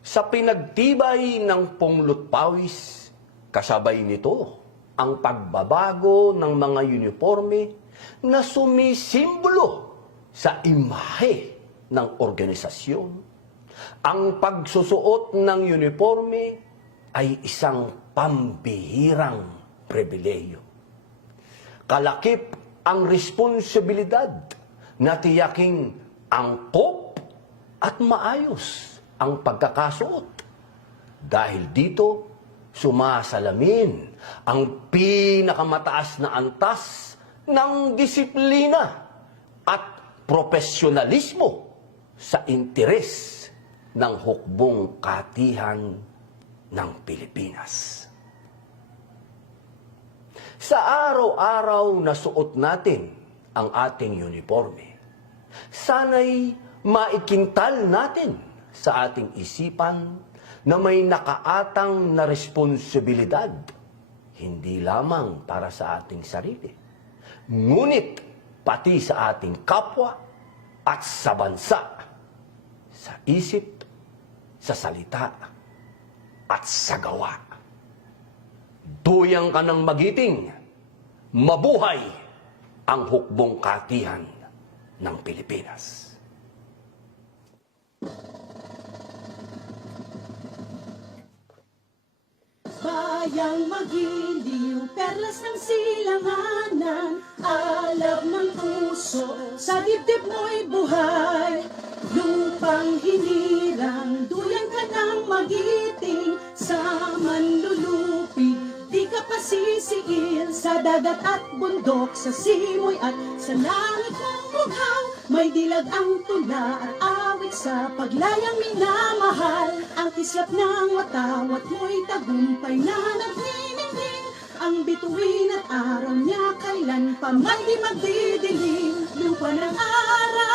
Sa pinagtibay ng punglot pawis, kasabay nito ang pagbabago ng mga uniforme na sumisimbolo sa imahe ng organisasyon. Ang pagsusuot ng uniforme ay isang pambihirang pribileyo. Kalakip ang responsibilidad na tiyaking angkop at maayos ang pagkakasuot. Dahil dito, sumasalamin ang pinakamataas na antas ng disiplina at profesionalismo sa interes ng hukbong katihan ng Pilipinas. Sa araw-araw na suot natin ang ating uniforme, sana'y maikintal natin sa ating isipan na may nakaatang na responsibilidad, hindi lamang para sa ating sarili, ngunit pati sa ating kapwa at sa bansa, sa isip, sa salita, at sa gawa. Duyang ka ng magiting, mabuhay ang hukbong katihan ng Pilipinas. Bayang magiliw, perlas ng silanganan, alab ng puso, sa dibdib mo'y buhay. Lupang hinirang, duyan ka ng magiting, sa manlulupi, di ka pasisiil. Sa dagat at bundok, sa simoy at sa langit mong bughaw, may dilag ang tula at awit sa paglayang minamahal. Ang kislap ng watawat mo'y tagumpay na nagniningning. Ang bituin at araw niya kailan pa may di magdidilim. Lupa ng araw